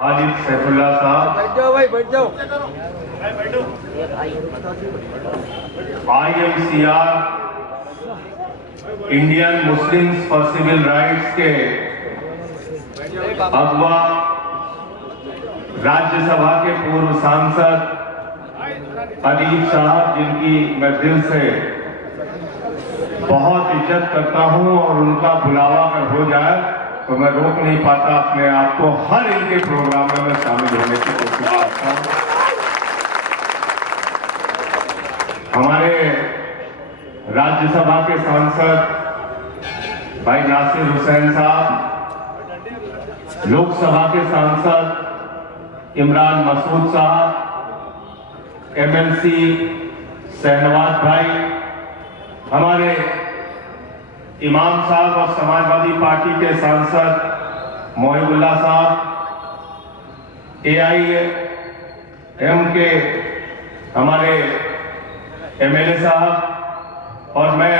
हाजिर सैफुल्लाह साहब, बैठ जाओ भाई, बैठ जाओ। IMCR Indian Muslims for civil rights के अगवा राज्यसभा के पूर्व सांसद अदीब साहब, जिनकी मैं दिल से बहुत इज्जत करता हूं और उनका बुलावा अगर हो जाए तो मैं रोक नहीं पाता अपने आप को, हर इनके प्रोग्राम में मैं शामिल होने की कोशिश करता हूं। हमारे राज्यसभा के सांसद भाई नासिर हुसैन साहब, लोकसभा के सांसद इमरान मसूद साहब, MLC शहनवाज भाई, हमारे इमाम साहब और समाजवादी पार्टी के सांसद मोहिबुल्लाह साहब, AIM के हमारे MLA साहब, और मैं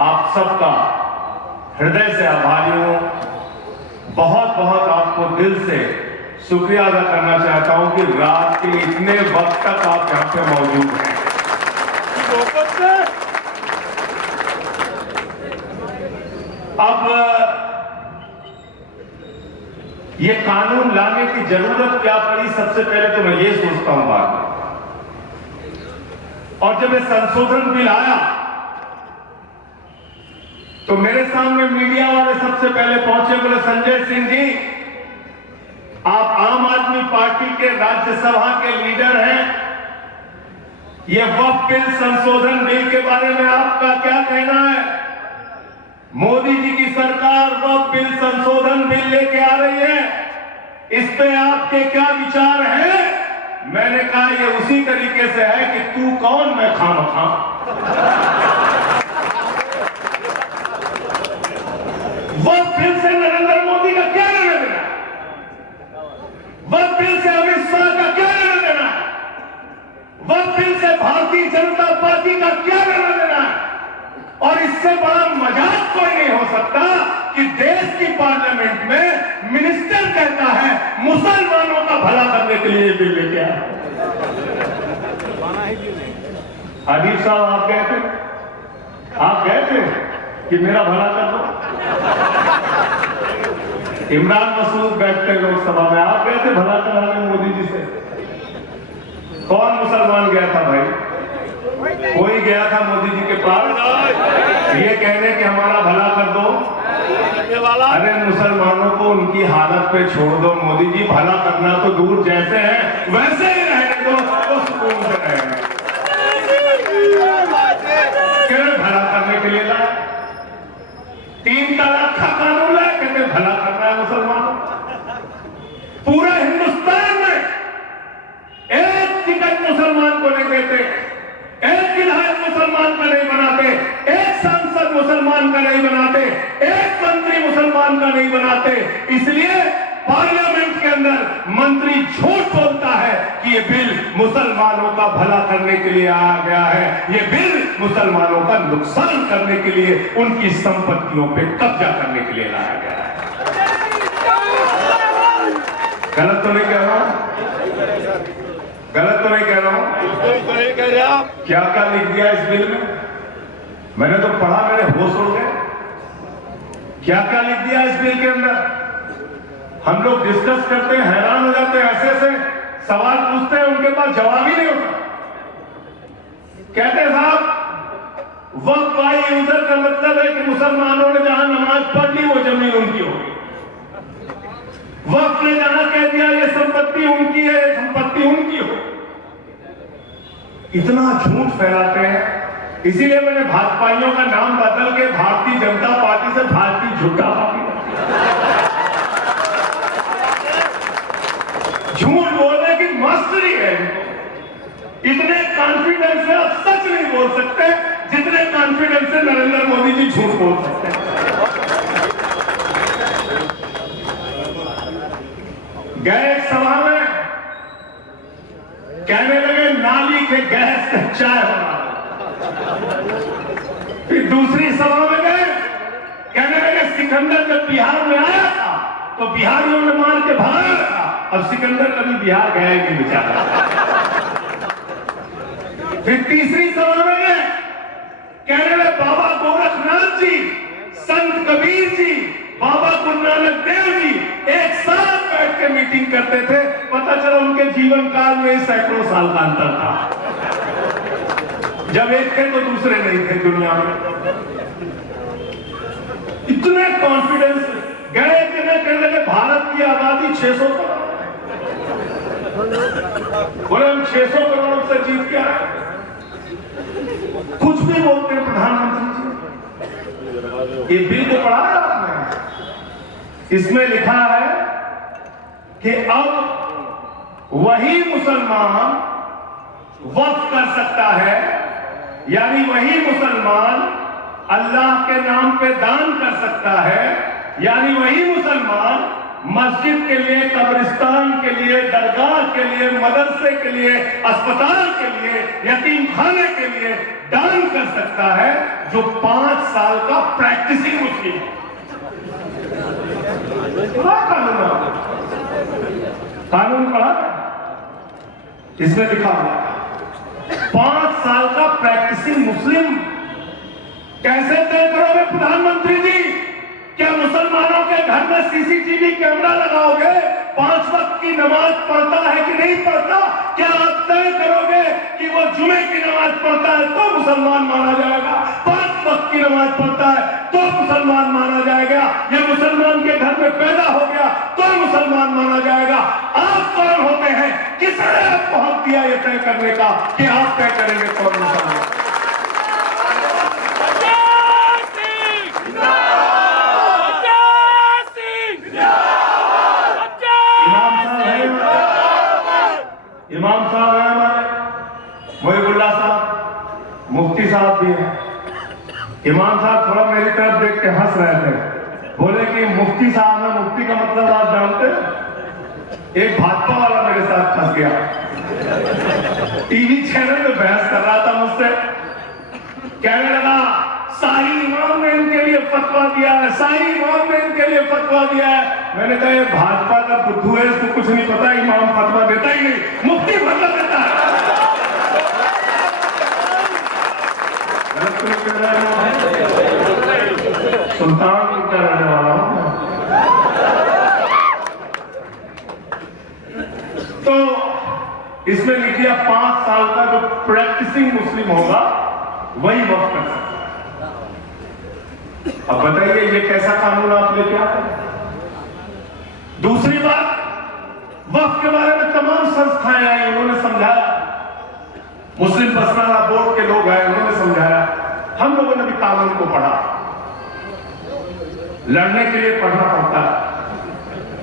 आप सबका हृदय से आभारी हूं। बहुत बहुत आपको दिल से शुक्रिया अदा करना चाहता हूं कि रात के इतने वक्त तक आप यहां पे मौजूद हैं। अब ये कानून लाने की जरूरत क्या पड़ी, सबसे पहले तो मैं ये सोचता हूं बात में। और जब ये संशोधन बिल आया तो मेरे सामने मीडिया वाले सबसे पहले पहुंचे, बोले संजय सिंह जी, आप आम आदमी पार्टी के राज्यसभा के लीडर हैं, ये वक्फ बिल संशोधन बिल के बारे में आपका क्या कहना है? मोदी जी की सरकार वक्फ बिल संशोधन बिल लेके आ रही है, इस पे आपके क्या विचार हैं? मैंने कहा ये उसी तरीके से है कि तू कौन मैं खामखा। वक्फ बिल से नरेंद्र मोदी का क्या लेना देना? वक्फ बिल से अमित शाह का क्या लेना देना? वक्फ बिल से भारतीय जनता पार्टी का क्या लेना देना है? और इससे बड़ा मजाक कोई नहीं हो सकता कि देश की पार्लियामेंट में मिनिस्टर कहता है मुसलमानों का भला करने के लिए बिल लेके आया। अदीब साहब, आप गए थे कि मेरा भला कर दो? इमरान मसूद बैठते लोकसभा में, आप गए थे भला कराने मोदी जी से? कौन मुसलमान गया था भाई? कोई गया था मोदी जी के पास ये कहने कि हमारा भला कर दो? अरे मुसलमानों को उनकी हालत पे छोड़ दो मोदी जी, भला करना तो दूर, जैसे है वैसे ही रहने दो, तो सुकून से रहेंगे। क्यों भला करने के लिए लाए? 3 तलाक का कानून लाए, कहते भला करना है मुसलमानों। पूरे हिंदुस्तान में एक टिकट मुसलमान को नहीं देते, एक विधायक मुसलमान का नहीं बनाते, एक सांसद मुसलमान का नहीं बनाते, एक मंत्री मुसलमान का नहीं बनाते। इसलिए पार्लियामेंट के अंदर मंत्री झूठ बोलता है कि ये बिल मुसलमानों का भला करने के लिए आया गया है, ये बिल मुसलमानों का नुकसान करने के लिए, उनकी संपत्तियों पे कब्जा करने के लिए लाया गया है। गलत तो नहीं कह रहा हूं? गलत तो नहीं कह रहा हूं? क्या क्या लिख दिया इस बिल में? मैंने तो पढ़ा, मेरे होश उड़ गए। क्या क्या लिख दिया इस बिल के अंदर? हम लोग डिस्कस करते हैं, हैरान हो जाते हैं, ऐसे ऐसे सवाल पूछते हैं, उनके पास जवाब ही नहीं होता। कहते हैं साहब वक्फ बाई यूजर का मतलब है कि मुसलमानों ने जहां नमाज पढ़ ली वो जमीन उनकी होगी। वक्फ ने जहां कह दिया ये संपत्ति उनकी है, ये संपत्ति उनकी हो। इतना झूठ फैलाते हैं। इसीलिए मैंने भाजपाइयों का नाम बदल के भारतीय जनता पार्टी से भारतीय झूठा पार्टी, झूठ बोलने की मास्टरी है इनको। इतने कॉन्फिडेंस से आप सच नहीं बोल सकते जितने कॉन्फिडेंस से नरेंद्र मोदी जी झूठ बोल सकते हैं। गए सभा में कहने लगे नाली के गैस से चाय बना। फिर दूसरी सभा में गए कहने लगे सिकंदर जब बिहार में आया था तो बिहारियों ने मार के भगा रखा, अब सिकंदर कभी बिहार गया ही नहीं बेचारा। फिर तीसरी सभा में कहने लगे बाबा गोरखनाथ जी, संत कबीर जी, बाबा गुरु नानक देव जी एक साथ बैठ के मीटिंग करते थे। पता चला उनके जीवन काल में सैकड़ों साल का अंतर था। जब एक थे तो दूसरे नहीं थे दुनिया में। इतने कॉन्फिडेंस गए कहने लगे भारत की आबादी 600 करोड़, बोले हम 600 करोड़ से जीत के आए। कुछ भी बोलते हैं प्रधानमंत्री जी। ये बिल को पढ़ा है आपने? इसमें लिखा है कि अब वही मुसलमान वक्फ कर सकता है, यानी वही मुसलमान अल्लाह के नाम पे दान कर सकता है, यानी वही मुसलमान मस्जिद के लिए, कब्रिस्तान के लिए, दरगाह के लिए, मदरसे के लिए, अस्पताल के लिए, यतीम खाने के लिए दान कर सकता है जो 5 साल का प्रैक्टिसिंग मुस्लिम है। कानून पढ़ा, इसमें लिखा हुआ 5 साल का प्रैक्टिसिंग मुस्लिम कैसे तय करोगे प्रधानमंत्री जी? क्या मुसलमानों के घर में सीसीटीवी कैमरा लगाओगे? 5 वक्त की नमाज पढ़ता है कि नहीं पढ़ता? क्या आप तय करोगे कि वो जुमे की नमाज पढ़ता है तो मुसलमान माना जाएगा, 5 वक्त की नमाज पढ़ता है तो मुसलमान माना जाएगा, या मुसलमान के घर में पैदा हो गया तो मुसलमान माना जाएगा? आप कौन होते हैं? किसने आपको हक दिया ये तय करने का कि आप तय करेंगे कौन मुसलमान? इमाम साहब है हमारे, मोहिबुल्लाह साहब, मुफ्ती साहब भी हैं। इमाम साहब थोड़ा मेरी तरफ देख के हंस रहे थे, बोले कि मुफ्ती साहब है, मुफ्ती का मतलब आप जानते हैं? एक भाजपा वाला मेरे साथ फंस गया, टीवी चैनल में बहस कर रहा था मुझसे, कहने लगा शाही इमाम ने इनके लिए फतवा दिया है, शाही इमाम ने इनके लिए फतवा दिया है। मैंने कहा ये भाजपा का बुद्धू है, इसको कुछ नहीं पता, इमाम फतवा देता ही नहीं, मुफ्ती फतवा देता है। सुल्तानपुर का रहने वाला हूं। तो इसमें लिखिए 5 साल का जो प्रैक्टिसिंग मुस्लिम होगा वही वक्फ कर सकता है। अब बताइए ये कैसा कानून आप लेके आते हैं? दूसरी बात, वक्फ के बारे में तमाम संस्थाएं आई, उन्होंने समझाया, मुस्लिम पर्सनल बोर्ड के लोग आए, उन्होंने समझाया, हम लोगों ने भी कानून को पढ़ा। लड़ने के लिए पढ़ना पड़ता है,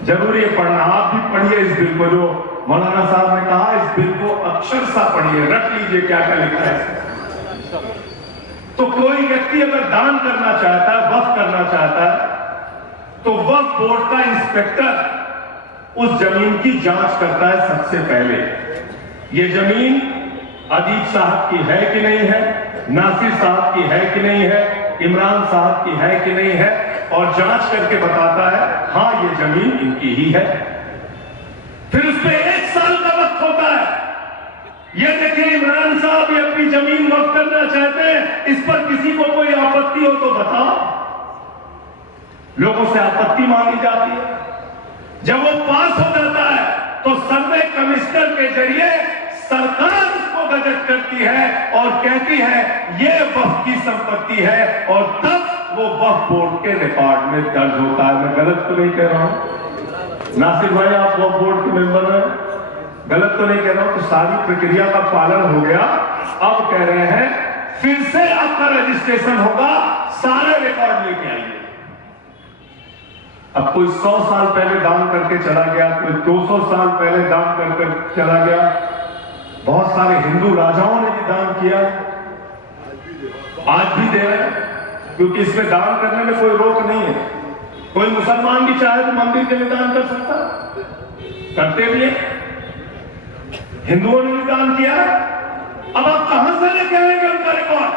जरूरी है पढ़ना। आप भी पढ़िए इस बिल को, जो मौलाना साहब ने कहा, इस बिल को अक्षरशः पढ़िए, रट लीजिए क्या क्या लिखा है। तो कोई व्यक्ति अगर दान करना चाहता है, वक्फ करना चाहता है, तो वक्फ बोर्ड का इंस्पेक्टर उस जमीन की जांच करता है सबसे पहले। ये जमीन अदीब साहब की है कि नहीं है, नासिर साहब की है कि नहीं है, इमरान साहब की है कि नहीं है, और जांच करके बताता है हाँ ये जमीन इनकी ही है। फिर उस पर 1 साल का वक्त होता है। ये देखिए इमरान साहब ये अपनी जमीन वक्फ करना चाहते हैं, इस पर किसी को कोई आपत्ति हो तो बताओ। लोगों से आपत्ति मांगी जाती है, जब वो पास हो जाता है तो सर्वे कमिश्नर के जरिए सरकार उसको गजट करती है और कहती है ये वक्फ की संपत्ति है, और तब वो वक्फ बोर्ड के रिकॉर्ड में दर्ज होता है। मैं गलत तो नहीं कह रहा हूं नासिर भाई, आप वक्फ बोर्ड के मेंबर हैं, गलत तो नहीं कह रहा हूं? तो सारी प्रक्रिया का पालन हो गया। अब कह रहे हैं फिर से आपका रजिस्ट्रेशन होगा, सारे रिकॉर्ड लेके आइए। अब कोई 100 साल पहले दान करके चला गया, कोई 200 साल पहले दान करके चला गया, बहुत सारे हिंदू राजाओं ने भी दान किया, आज भी दे रहे हैं, क्योंकि इसमें दान करने में कोई रोक नहीं है। कोई मुसलमान भी चाहे तो मंदिर के लिए दान कर सकता, करते भी है, हिंदुओं ने भी दान किया। अब आप कहां से लेके आएंगे उनका रिकॉर्ड?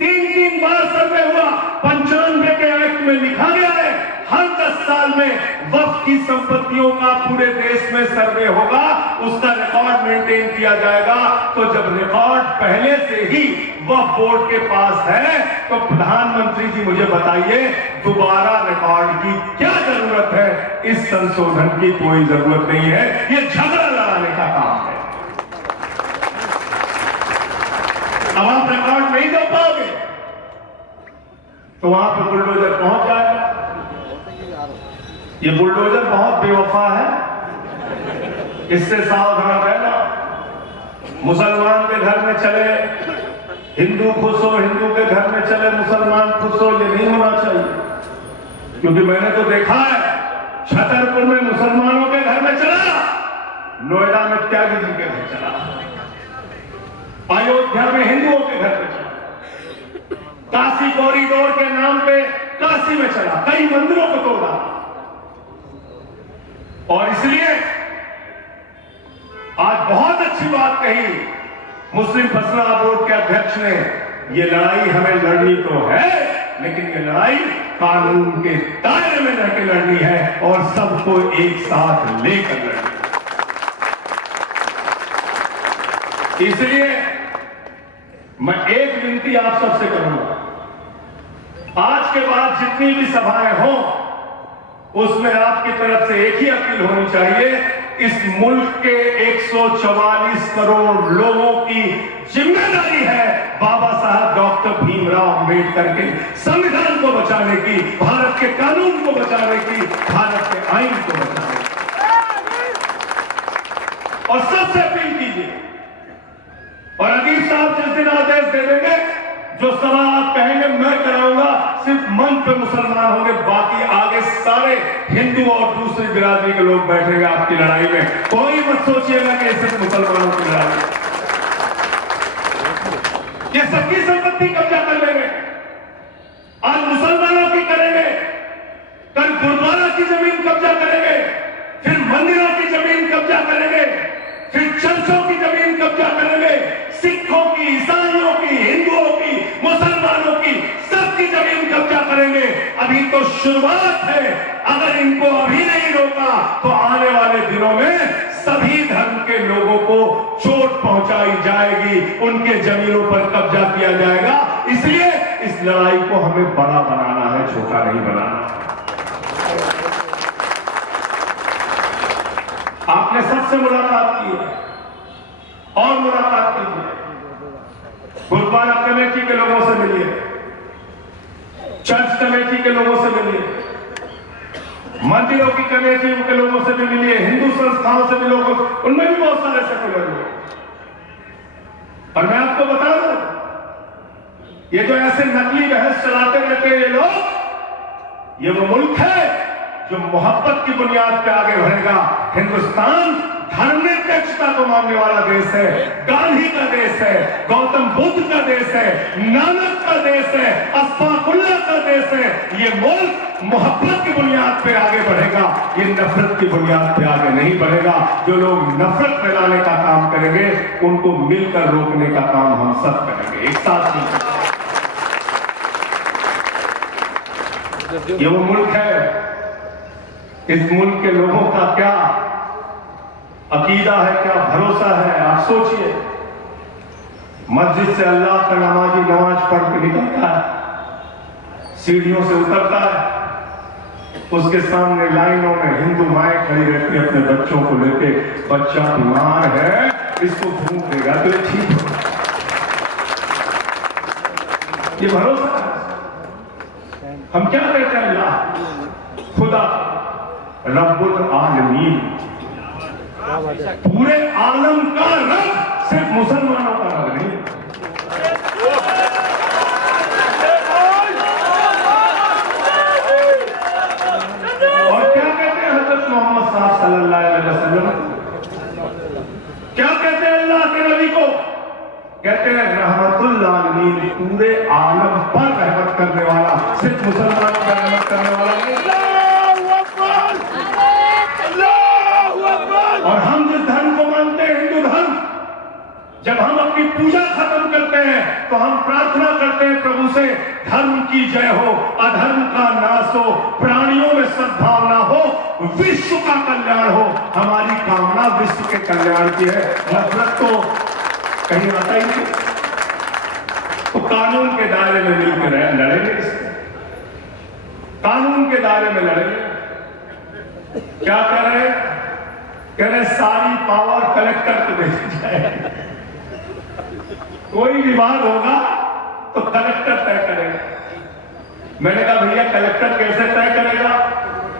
3 बार सर्वे हुआ, 95 के एक्ट में लिखा गया है हर 10 साल में वक्फ की संपत्तियों का पूरे देश में सर्वे होगा, उसका रिकॉर्ड मेंटेन किया जाएगा। तो जब रिकॉर्ड पहले से ही वक्फ बोर्ड के पास है, तो प्रधानमंत्री जी मुझे बताइए, दोबारा रिकॉर्ड की क्या जरूरत है? इस संशोधन की कोई जरूरत नहीं है। ये झगड़ा लड़ाने का काम है। अब आप रिकॉर्ड नहीं दे पाओगे तो वहां पर बुलडोजर पहुंच जाएगा। ये बुलडोजर बहुत बेवफा है, इससे सावधान रहना। मुसलमान के घर में चले हिंदू खुश हो, हिंदू के घर में चले मुसलमान खुश हो, ये नहीं होना चाहिए। क्योंकि मैंने तो देखा है, छतरपुर में मुसलमानों के घर में चला, नोएडा में त्यागी जी के घर चला, अयोध्या में हिंदुओं के घर में चला, काशी कॉरिडोर के नाम पे काशी में चला, कई मंदिरों को तोड़ा। और इसलिए आज बहुत अच्छी बात कही मुस्लिम फैसला बोर्ड के अध्यक्ष ने, ये लड़ाई हमें लड़नी तो है, लेकिन ये लड़ाई कानून के दायरे में रह के लड़नी है और सबको एक साथ लेकर लड़नी। इसलिए मैं एक विनती आप सबसे करूंगा, आज के बाद जितनी भी सभाएं हों उसमें आपकी तरफ से एक ही अपील होनी चाहिए, इस मुल्क के 144 करोड़ लोगों की जिम्मेदारी है बाबा साहब डॉक्टर भीमराव अंबेडकर के संविधान को बचाने की, भारत के कानून को बचाने की, भारत के आइन को बचाने की। और सबसे अपील कीजिए, और अदीब साहब जिस दिन आदेश दे देंगे, जो सवाल आप कहेंगे मैं कराऊंगा, सिर्फ मंच पे मुसलमान होंगे, बाकी आगे सारे हिंदू और दूसरी बिरादरी के लोग बैठेंगे आपकी लड़ाई में। कोई मत सोचिएगा कि सिर्फ मुसलमानों की लड़ाई, ये सबकी संपत्ति कब्जा कर लेंगे। आज मुसलमानों की करेंगे, कल गुरुद्वारा की जमीन कब्जा करेंगे, फिर मंदिरों की जमीन कब्जा करेंगे, फिर चर्चों की जमीन कब्जा करेंगे, सिखों की, ईसाइयों की, हिंदुओं की, मुसलमानों की, सबकी जमीन कब्जा करेंगे। अभी तो शुरुआत है, अगर इनको अभी नहीं रोका तो आने वाले दिनों में सभी धर्म के लोगों को चोट पहुंचाई जाएगी, उनके जमीनों पर कब्जा किया जाएगा। इसलिए इस लड़ाई को हमें बड़ा बनाना है, छोटा नहीं बनाना। आपने सबसे मुलाकात की है और मुलाकात कीजिए, गुरुद्वारा कमेटी के लोगों से मिलिए, चर्च कमेटी के लोगों से मिलिए, मंदिरों की कमेटी के लोगों से भी मिलिए, हिंदू संस्थाओं से भी लोगों, उनमें भी बहुत सारे सेकुलर लोग। और मैं आपको बता दूं, ये जो ऐसे नकली बहस चलाते रहते हैं ये लोग, ये वो मुल्क है जो मोहब्बत की बुनियाद पे आगे बढ़ेगा। हिंदुस्तान धर्मनिरपेक्षता को मानने वाला देश है, गांधी का देश है, गौतम बुद्ध का देश है, नानक का देश है, अस्फाकुल्लाह का देश है। ये मुल्क मोहब्बत की बुनियाद पे आगे बढ़ेगा, ये नफरत की बुनियाद पे आगे नहीं बढ़ेगा। जो लोग नफरत फैलाने का काम करेंगे उनको मिलकर रोकने का काम हम सब करेंगे, एक साथ मिलकर। ये वो मुल्क है, इस मुल्क के लोगों का क्या अकीदा है, क्या भरोसा है। आप सोचिए, मस्जिद से अल्लाह का नमाजी नमाज पढ़ के निकलता है, सीढ़ियों से उतरता है, उसके सामने लाइनों में हिंदू माएं खड़ी रहती है अपने बच्चों को लेके, बच्चा बीमार है, इसको भूख देगा तो ये ठीक होगा। ये भरोसा है। हम क्या कहते हैं? अल्लाह, खुदा, रब्बुल आलमीन, पूरे आलम का रब, सिर्फ मुसलमानों का रब नहीं। और क्या कहते हैं हज़रत मोहम्मद साहब सल्लल्लाहु अलैहि वसल्लम? क्या कहते हैं अल्लाह के नबी को? कहते हैं रहमतुल आलमीन, पूरे आलम पर रहमत करने वाला, सिर्फ मुसलमानों पर रहमत करने वाला नहीं। और हम जिस धर्म को मानते हैं, हिंदू धर्म, जब हम अपनी पूजा खत्म करते हैं तो हम प्रार्थना करते हैं प्रभु से धर्म की जय हो, अधर्म का नाश हो, प्राणियों में सद्भावना हो, विश्व का कल्याण हो। हमारी कामना विश्व के कल्याण की है, नफरत तो कहीं आता ही नहीं। तो कानून के दायरे में मिलकर लड़ेंगे, कानून के दायरे में लड़ेंगे। क्या कह रहे सारी पावर कलेक्टर को दे दी जाए। कोई विवाद होगा तो कलेक्टर तय करेगा। मैंने कहा भैया कलेक्टर कैसे तय करेगा?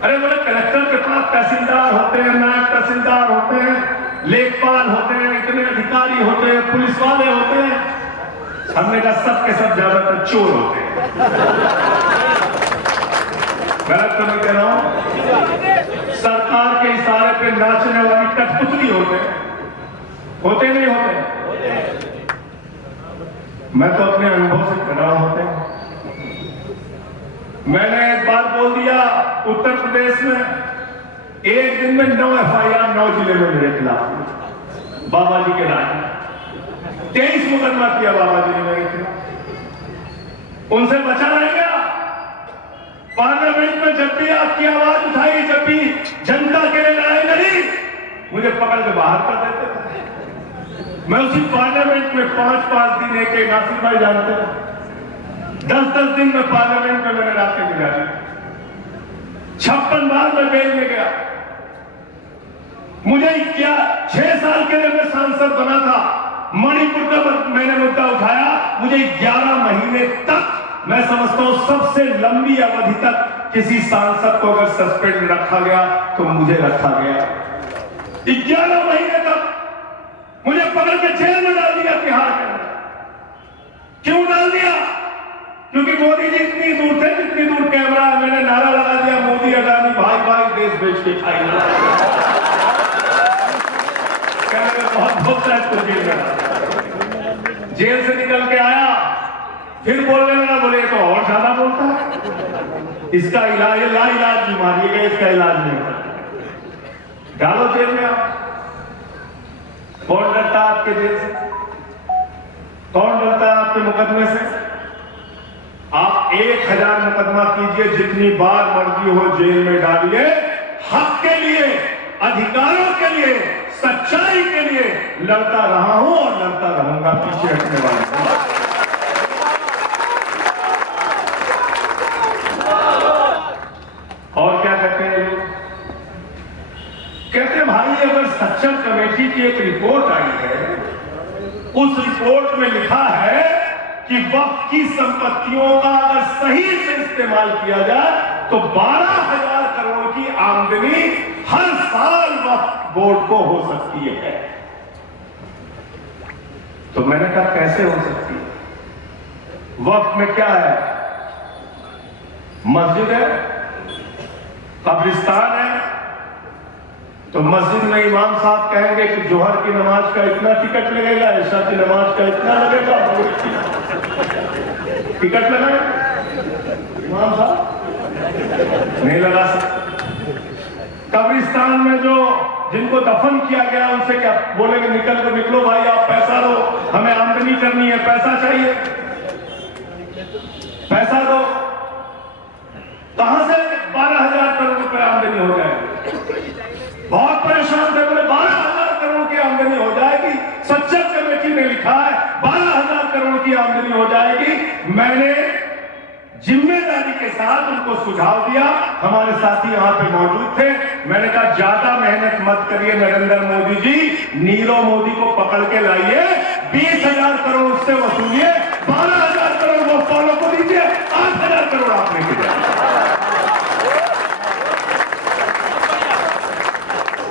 अरे बोले कलेक्टर के पास तहसीलदार होते हैं, नायब तहसीलदार होते हैं, लेखपाल होते हैं, इतने अधिकारी होते हैं, पुलिस वाले होते हैं। हमने कहा सब के सब ज्यादातर चोर होते हैं। गलत तो नहीं कह रहा हूं? सरकार के इशारे पे नाचने वाली कठपुतली होते नहीं होते? मैं तो अपने अनुभव से कह रहा हूं। मैंने एक बार बोल दिया, उत्तर प्रदेश में एक दिन में 9 FIR 9 जिले में मेरे खिलाफ, बाबा जी के राज में 23 मुकदमा किया बाबा जी ने मेरे खिलाफ। उनसे बचा रह गया। पार्लियामेंट में जब भी आपकी आवाज उठाई, जब भी जनता के लिए लड़ाई लड़ी, मुझे पकड़ के बाहर कर देते थे। मैं उसी पार्लियामेंट में 5-5 दिन एक नासिर भाई जानते हैं, 10-10 दिन में पार्लियामेंट में मैंने रास्ते गुजारी। 56 बार मैं बेल में गया। मुझे क्या 6 साल के लिए मैं सांसद बना था। मणिपुर का मैंने मुद्दा उठाया, मुझे 11 महीने तक, मैं समझता हूं सबसे लंबी अवधि तक किसी सांसद को अगर सस्पेंड रखा गया तो मुझे रखा गया। 11 महीने तक मुझे पकड़ के जेल में डाल दिया तिहाड़ के अंदर। क्यों डाल दिया? क्योंकि मोदी जी इतनी दूर थे जितनी दूर कैमरा है। मैंने नारा लगा दिया, मोदी अडानी भाई भाई देश बेच के खाएंगे। बहुत भोगता है तो जेल में। जेल से निकल के आया, फिर बोलने लगा, बोले तो और ज्यादा बोलता है, इसका इलाज ला इलाज बीमारी है, इसका इलाज नहीं होता, डालो जेल में। आप कौन डरता है आपके जेल से? कौन डरता है आपके मुकदमे से? आप 1000 मुकदमा कीजिए, जितनी बार मर्जी हो जेल में डालिए। हक के लिए, अधिकारों के लिए, सच्चाई के लिए लड़ता रहा हूं और लड़ता रहूंगा। पीछे हटने वाले और क्या कहते हैं लोग? कहते भाई अगर सच्चर कमेटी की एक रिपोर्ट आई है, उस रिपोर्ट में लिखा है कि वक्फ की संपत्तियों का अगर सही से इस्तेमाल किया जाए तो 12,000 करोड़ की आमदनी हर साल वक्फ बोर्ड को हो सकती है। तो मैंने कहा कैसे हो सकती है? वक्फ में क्या है? मस्जिद है, कब्रिस्तान है। तो मस्जिद में इमाम साहब कहेंगे कि जोहर की नमाज का इतना टिकट लगेगा, ईशा की नमाज का इतना लगेगा, टिकट लगाए इमाम साहब नहीं लगा सकते। कब्रिस्तान में जो जिनको दफन किया गया उनसे क्या बोलेंगे? निकलो भाई, आप पैसा दो, हमें आमदनी करनी है, पैसा चाहिए, पैसा दो। कहां से 12,000 करोड़ रुपए आमदनी हो जाएगी? बहुत परेशान थे, बोले 12,000 करोड़ की आमदनी हो जाएगी। सच्चर कमेटी ने लिखा है 12,000 करोड़ की आमदनी हो जाएगी। मैंने जिम्मेदारी के साथ उनको सुझाव दिया, हमारे साथी यहां पे मौजूद थे। मैंने कहा ज्यादा मेहनत मत करिए नरेंद्र मोदी जी, नीरव मोदी को पकड़ के लाइए, 20,000 करोड़ उससे वसूलिए, 12,000 करोड़ वो फॉलो को दीजिए, 8,000 करोड़ आपने किया।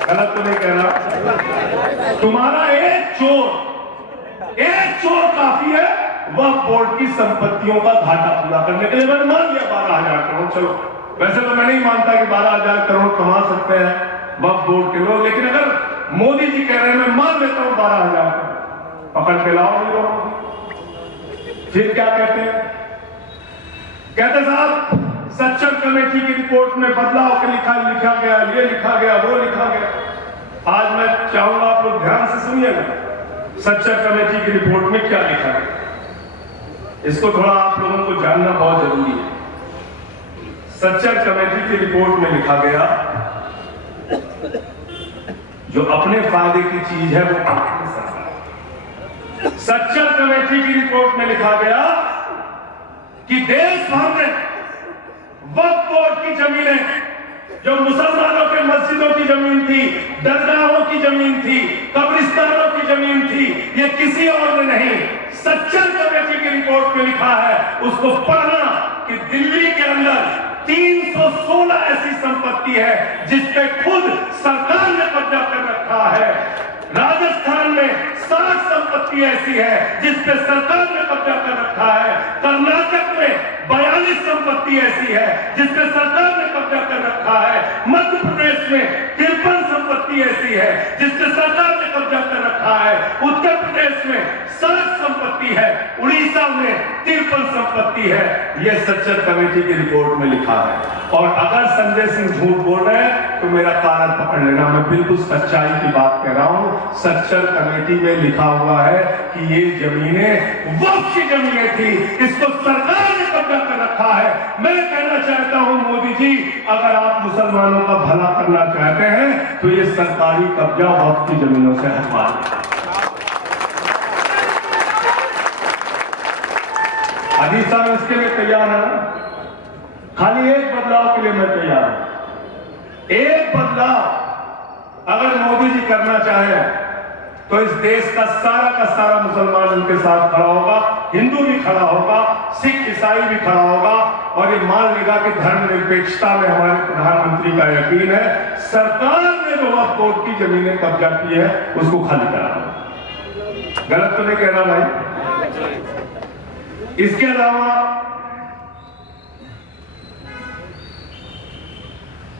गलत तो नहीं कह रहा? तुम्हारा एक चोर काफी है वह बोर्ड की संपत्तियों का घाटा पूरा करने के लिए। मैंने मान लिया 12,000 करोड़, चलो वैसे तो मैं नहीं मानता कि 12,000 करोड़ कमा सकते हैं वक्फ बोर्ड के लोग, लेकिन अगर मोदी जी कह रहे हैं मैं मान लेता हूं 12,000 पकड़ के लाओ नहीं लोग। फिर क्या कहते हैं? कहते साहब सच्चर कमेटी की रिपोर्ट में बदलाव के लिखा गया, ये लिखा गया, वो लिखा गया। आज मैं चाहूंगा आप लोग ध्यान से सुनिएगा, सच्चर कमेटी की रिपोर्ट में क्या लिखा गया। इसको थोड़ा आप लोगों को जानना बहुत जरूरी है। सच्चर कमेटी की रिपोर्ट में लिखा गया, जो अपने फायदे की चीज है वो अपनी सरकार। सच्चर कमेटी की रिपोर्ट में लिखा गया कि देश भर में वक्फ बोर्ड की जमीनें, जो मुसलमानों के मस्जिदों की जमीन थी, दरगाहों की जमीन थी, कब्रिस्तानों की जमीन थी, ये किसी और ने नहीं, सच्चर कमेटी की रिपोर्ट में लिखा है। उसको पढ़ना कि दिल्ली के अंदर 316 ऐसी संपत्ति है जिसपे खुद सरकार ने कब्जा कर रखा है। राजस्थान में 60 संपत्ति ऐसी है जिसपे सरकार ने कब्जा कर रखा है। कर्नाटक में 42 संपत्ति ऐसी है जिसपे सरकार ने कब्जा कर रखा है। मध्य प्रदेश में 53 संपत्ति ऐसी है जिसपे सरकार ने कब्जा कर रखा है। उत्तर प्रदेश में 60 संपत्ति है, उड़ीसा में 53 संपत्ति है। यह सच्चर कमेटी की रिपोर्ट में लिखा है। और अगर संजय सिंह झूठ बोल रहे हैं तो मेरा कारण पकड़ लेना, मैं बिल्कुल सच्चाई की बात कह रहा हूं। सच्चर कमेटी में लिखा हुआ है कि ये जमीनें वक्फ की जमीनें थी, इसको सरकार ने कब्जा कर रखा है। मैं कहना चाहता हूं मोदी जी, अगर आप मुसलमानों का भला करना चाहते हैं तो ये सरकारी कब्जा वक्फ की जमीनों से हटवा दें। अजीत साहब इसके लिए तैयार है, खाली एक बदलाव के लिए मैं तैयार हूं। एक बदलाव अगर मोदी जी करना चाहे तो इस देश का सारा मुसलमान उनके साथ खड़ा होगा, हिंदू भी खड़ा होगा, सिख ईसाई भी खड़ा होगा, और ये मान लेगा कि धर्मनिरपेक्षता में हमारे प्रधानमंत्री का यकीन है। सरकार ने जो वक्फ बोर्ड की जमीनें कब्जा की है उसको खाली कराना। गलत तो नहीं कह रहा भाई। इसके अलावा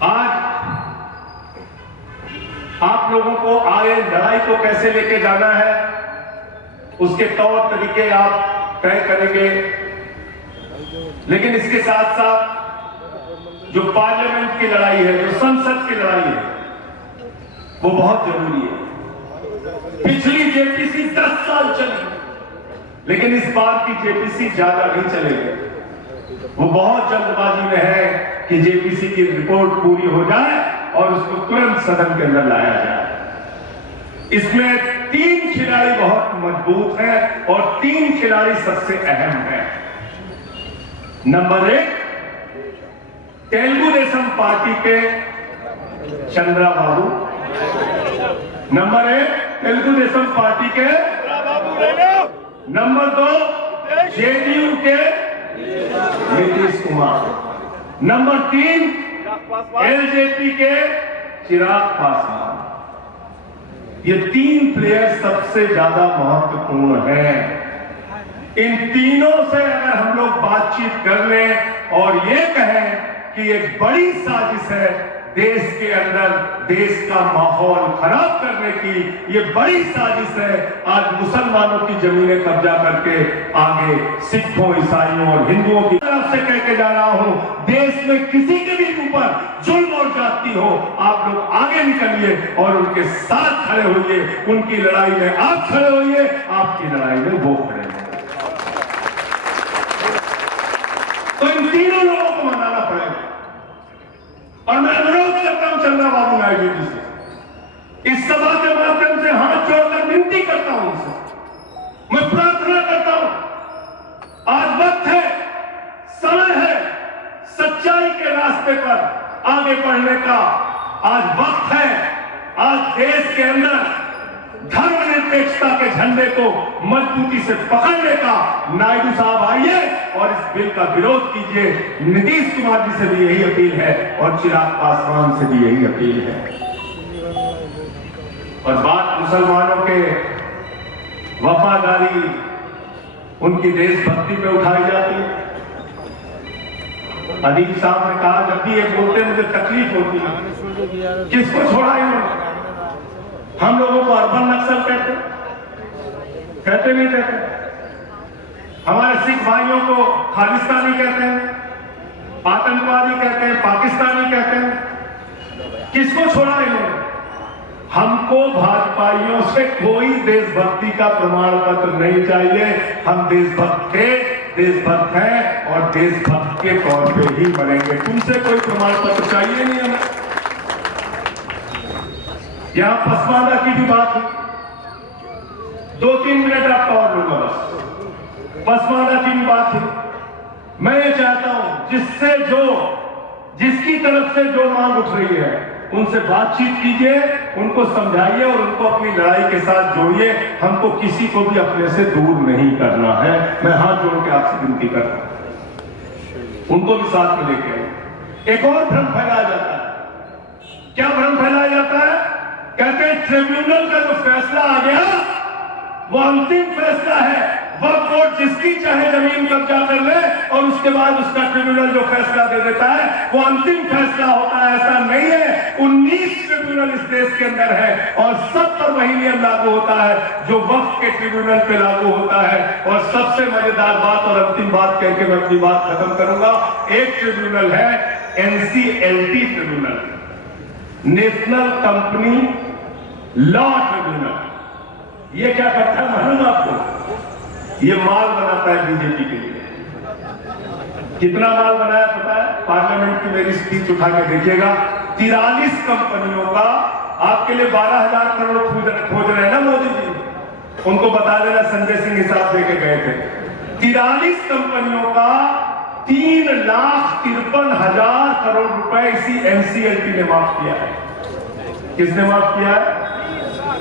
आज आप लोगों को आगे लड़ाई को कैसे लेके जाना है उसके तौर तरीके आप तय करेंगे, लेकिन इसके साथ साथ जो पार्लियामेंट की लड़ाई है, जो संसद की लड़ाई है, वो बहुत जरूरी है। पिछली जेपीसी 10 साल चली, लेकिन इस बार की जेपीसी ज्यादा नहीं चलेगी। वो बहुत जल्दबाजी में है कि जेपीसी की रिपोर्ट पूरी हो जाए और उसको तुरंत सदन के अंदर लाया जाए। इसमें 3 खिलाड़ी बहुत मजबूत हैं और 3 खिलाड़ी सबसे अहम हैं। नंबर 1 तेलुगु देशम पार्टी के चंद्रबाबू, नंबर 1 तेलुगु देशम पार्टी के नंबर 2 जेडीयू के नीतीश कुमार, नंबर 3 एलजेपी के चिराग पासवान। ये 3 प्लेयर सबसे ज्यादा महत्वपूर्ण हैं। इन तीनों से अगर हम लोग बातचीत कर लें और ये कहें कि एक बड़ी साजिश है देश के अंदर देश का माहौल खराब करने की, ये बड़ी साजिश है आज मुसलमानों की जमीनें कब्जा करके आगे सिखों, ईसाइयों और हिंदुओं की तरफ से कह के जा रहा हूं, देश में किसी के भी ऊपर जुल्म और जाति हो, आप लोग आगे निकलिए और उनके साथ खड़े होइए। उनकी लड़ाई में आप खड़े होइए, आपकी लड़ाई में वो खड़े होइए। तो इन तीनों लोगों को मनाना पड़ेगा। और मैं अनुरोध करता हूं चंद्रबाबू नायडू जी से, इस सभा के माध्यम से हाथ जोड़कर विनती करता हूं उनसे, मैं प्रार्थना करता हूं, आज वक्त है, समय है सच्चाई के रास्ते पर आगे बढ़ने का। आज वक्त है, आज देश के अंदर धर्मनिरपेक्षता के झंडे को मजबूती से पकड़ने का। नायडू साहब आइए और इस बिल का विरोध कीजिए। नीतीश कुमार जी से भी यही अपील है और चिराग पासवान से भी यही अपील है। और बात मुसलमानों के वफादारी, उनकी देशभक्ति पे उठाई जाती है। अदीब साहब ने कहा जब भी ये बोलते मुझे तकलीफ होती है, किसको छोड़ा इन्होंने? हम लोगों को अर्बन नक्सल कहते नहीं कहते? हमारे सिख भाइयों को खालिस्तानी कहते हैं, आतंकवादी कहते हैं, पाकिस्तानी कहते हैं। किसको छोड़ा इन्होंने? हमको भाजपाइयों से कोई देशभक्ति का प्रमाण पत्र नहीं चाहिए। हम देशभक्त थे, देशभक्त हैं और देशभक्त के तौर पे ही मरेंगे। तुमसे कोई प्रमाण पत्र चाहिए नहीं हमें। यहां पसमानदा की भी बात है, 2-3 मिनट आपका और लूंगा बस। पसमानदा की भी बात है। मैं ये चाहता हूं जिसकी तरफ से जो मांग उठ रही है उनसे बातचीत कीजिए, उनको समझाइए और उनको अपनी लड़ाई के साथ जोड़िए। हमको किसी को भी अपने से दूर नहीं करना है। मैं हाथ जोड़ के आपसे विनती करता हूं, उनको भी साथ में लेके आइए। एक और भ्रम फैलाया जाता है। क्या भ्रम फैलाया जाता है? कहते हैं ट्रिब्यूनल का जो फैसला आ गया वो अंतिम फैसला है। वक्फ बोर्ड जिसकी चाहे जमीन कब्जा कर ले और उसके बाद उसका ट्रिब्यूनल जो फैसला दे देता है वो अंतिम फैसला होता है। ऐसा नहीं है। 19 ट्रिब्यूनल इस देश के अंदर है और सब पर वही नियम लागू होता है जो वक्फ के ट्रिब्यूनल पे लागू होता है। और सबसे मजेदार बात और अंतिम बात कहकर मैं अपनी बात खत्म करूंगा। एक ट्रिब्यूनल है NCLT tribunal, national company law tribunal. ये क्या करता है मालूम आपको? ये माल बनाता है बीजेपी के लिए। कितना माल बनाया पता है? पार्लियामेंट की मेरी स्पीच उठा के देखिएगा। 43 कंपनियों का आपके लिए 12,000 करोड़ खोज रहे हैं ना मोदी जी, उनको बता देना संजय सिंह हिसाब दे के गए थे। 43 कंपनियों का 3,53,000 करोड़ रुपए इसी NCLT ने माफ किया है। किसने माफ किया है?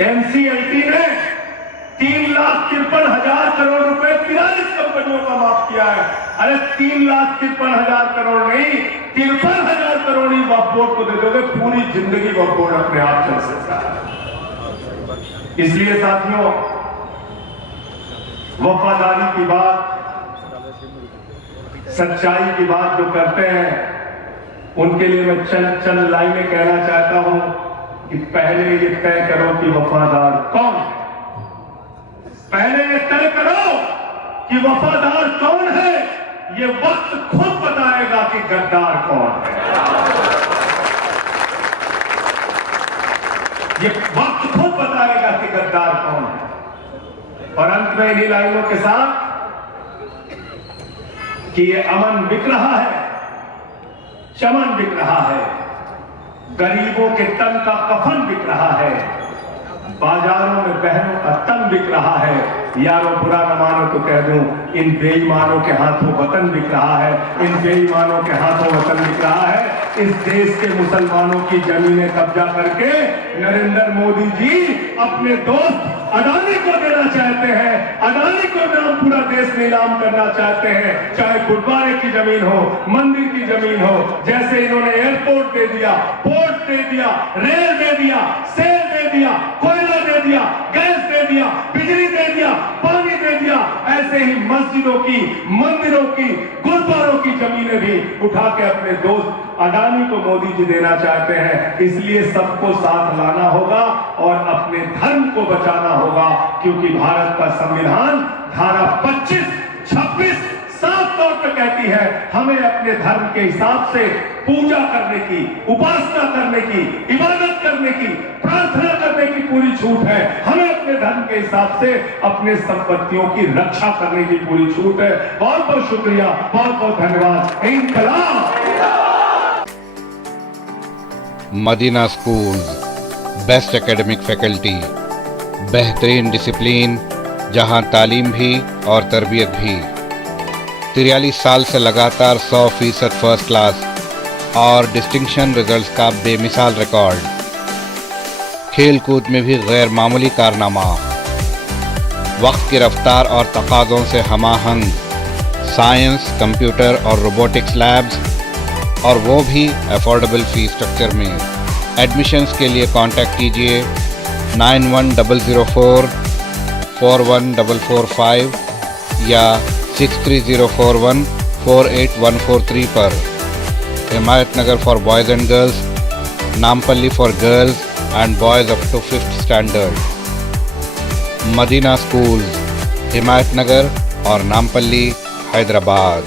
NCLT ने 3,53,000 करोड़ रुपए 43 कंपनियों का माफ किया है। अरे 3,53,000 करोड़ नहीं, 53,000 करोड़ ही वक्फ बोर्ड को दे दोगे, पूरी जिंदगी वक्फ बोर्ड अपने आप चल सकता है। इसलिए साथियों, वफादारी की बात, सच्चाई की बात जो करते हैं उनके लिए मैं चंद लाइनें कहना चाहता हूं कि पहले ये तय करो कि वफादार कौन है। पहले ये तय करो कि वफादार कौन है। ये वक्त खुद बताएगा कि गद्दार कौन है। ये वक्त खुद बताएगा कि गद्दार कौन है। और अंत में इन्हीं लाइनों के साथ कि ये अमन बिक रहा है, चमन बिक रहा है, गरीबों के तन का कफन बिक रहा है, बाजारों में बहनों का तन बिक रहा है। यारों बुरा न मानो तो कह दूं, इन बेईमानों के हाथों वतन बिक रहा है। इन बेईमानों के हाथों वतन बिक रहा है। इस देश के मुसलमानों की जमीनें कब्जा करके नरेंद्र मोदी जी अपने दोस्त अडानी को देना चाहते हैं। अडानी को नाम पूरा देश नीलाम करना चाहते हैं, चाहे गुरुद्वारे की जमीन हो, मंदिर की जमीन हो। जैसे इन्होंने एयरपोर्ट दे दिया, पोर्ट दे दिया, रेल दे दिया, सेल दे दिया, कोयला दे दिया, गैस दे दिया, बिजली दे दिया, पानी दे दिया, ऐसे ही मस्जिदों की, मंदिरों की, गुरुद्वारों की जमीनें भी उठा के अपने दोस्त अडानी को मोदी जी देना चाहते हैं। इसलिए सबको साथ लाना होगा और अपने धर्म को बचाना होगा, क्योंकि भारत का संविधान धारा 25, 26 साफ तौर पर कहती है हमें अपने धर्म के हिसाब से पूजा करने की, उपासना करने की, इबादत करने की, प्रार्थना करने की पूरी छूट है। हमें अपने धर्म के हिसाब से अपने संपत्तियों की रक्षा करने की पूरी छूट है। बहुत बहुत शुक्रिया, बहुत बहुत धन्यवाद। इंकलाब। Madina school, best academic faculty, बेहतरीन डिसिप्लिन, जहां तालीम भी और तरबियत भी। 43 साल से लगातार 100% फर्स्ट क्लास और डिस्टिंक्शन रिजल्ट्स का बेमिसाल रिकॉर्ड। खेल कूद में भी गैर मामूली कारनामा। वक्त की रफ्तार और तकाज़ों से हमाहंग साइंस, कंप्यूटर और रोबोटिक्स लैब्स, और वो भी अफोर्डेबल फीस स्ट्रक्चर में। एडमिशन्स के लिए कांटेक्ट कीजिए 910004 41445 या 63041 48143 पर। Himayat Nagar for boys and girls, Nampally for girls and boys up to 5th standard. Madina school, Himayat Nagar और नामपल्ली, हैदराबाद।